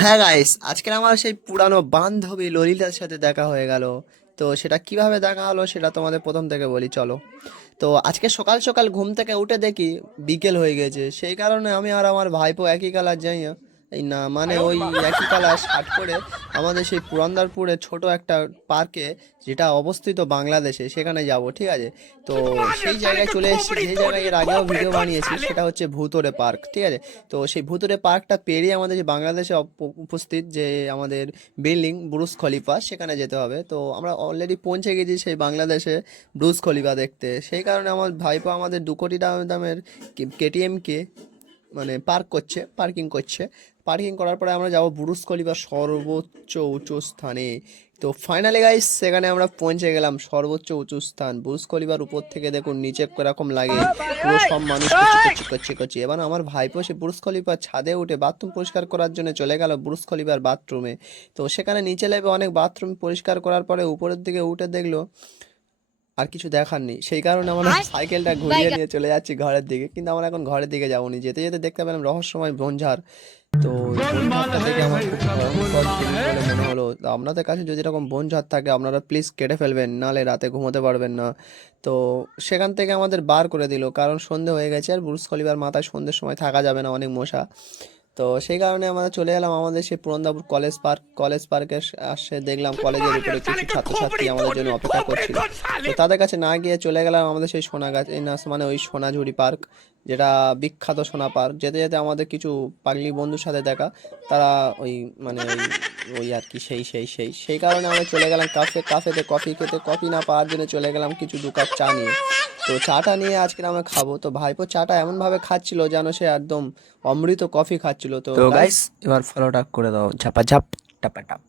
হ্যাঁ গাইস, আজকের আমার সেই পুরানো বান্ধবী ললিতার সাথে দেখা হয়ে গেল। তো সেটা কিভাবে দেখা হলো সেটা তোমাদের প্রথম থেকে বলি, চলো। তো আজকে সকাল সকাল ঘুম থেকে উঠে দেখি বিকেল হয়ে গেছে। সেই কারণে আমি আর আমার ভাইপো একই কালার যাই না, এই না মানে ওই একই কালার শার্ট পরে আমাদের সেই পুরন্দরপুরে ছোট একটা পার্কে, যেটা অবস্থিত বাংলাদেশে, সেখানে যাব, ঠিক আছে। তো সেই জায়গায় চলে এসেছি, যে জায়গায় এর আগেও ভিডিও বানিয়েছি, সেটা হচ্ছে ভুতরে পার্ক, ঠিক আছে। তো সেই ভুতুরে পার্কটা পেরিয়ে আমাদের যে বাংলাদেশে উপস্থিত যে আমাদের বিল্ডিং বুরুজ খলিফা, সেখানে যেতে হবে। তো আমরা অলরেডি পৌঁছে গেছি সেই বাংলাদেশে বুরুজ খলিফা দেখতে। সেই কারণে আমার ভাইপো আমাদের 2 কোটি দামের কেটিএমকে মানে পার্কিং করছে। পার্কিং করার পরে আমরা যাব বুরুজ খলিফার সর্বোচ্চ উঁচু স্থানে। তো ফাইনালি গাইস, সেখানে আমরা পৌঁছে গেলাম সর্বোচ্চ উঁচু স্থান বুরুজ খলিফার উপর থেকে। দেখুন নিচে কিরকম লাগে, পুরো সব মানুষ কচি কচি কচি কচি। এবার আমার ভাইপো সে বুরুজ খলিফার ছাদে উঠে বাথরুম পরিষ্কার করার জন্য চলে গেল বুরুজ খলিফার বাথরুমে। তো সেখানে নিচে লেবে অনেক বাথরুম পরিষ্কার করার পরে উপরের দিকে উঠে দেখলো আর কিছু দেখার নেই। সেই কারণে আমরা সাইকেলটা ঘুরিয়ে নিয়ে চলে যাচ্ছি ঘরের দিকে। কিন্তু আমরা এখন ঘরের দিকে যাবনি, যেতে যেতে দেখতে পেলাম রহস্যময় বনঝাড়। তো এই বনঝাড়টা দেখে আমার খুব ভয়ঙ্কর জিনিস বলে মনে হলো। তো আপনাদের কাছে যদি এরকম বনঝাড় থাকে, আপনারা প্লিজ কেটে ফেলবেন, নাহলে রাতে ঘুমোতে পারবেন না। তো সেখান থেকে আমাদের বার করে দিল, কারণ সন্ধে হয়ে গেছে আর বুর্জ খলিফার মাথায় সন্ধ্যের সময় থাকা যাবে না, অনেক মশা। তো সেই কারণে আমরা চলে এলাম আমাদের সেই পুরন্দাপুর কলেজ পার্কে। আসে দেখলাম কলেজের উপরে কিছু ছাত্রছাত্রী আমাদের জন্য অপেক্ষা করছিল। তো তাদের কাছে না গিয়ে চলে গেলাম আমাদের সেই সোনাগাছ, এই না মানে ওই সোনাঝুরি পার্ক, যেটা বিখ্যাত সোনা পার্ক। যেতে যেতে আমাদের কিছু পাগলি বন্ধুর সাথে দেখা, তারা ওই মানে ওই ওই আর কি সেই কারণে আমরা চলে গেলাম কাফেতে কফি খেতে। কফি না পাওয়ার জন্য চলে গেলাম কিছু 2 কাপ চা নিয়ে। তো চাটা নিয়ে আজকে আমরা খাবো। তো ভাইপো চাটা এমন ভাবে খাচ্ছিল যেন সে একদম অমৃত কফি খাচ্ছিল। তো তো গাইস, গাইস, এবার ফলোটা করে দাও, ঝাপা ঝাপ টাপা টাপ।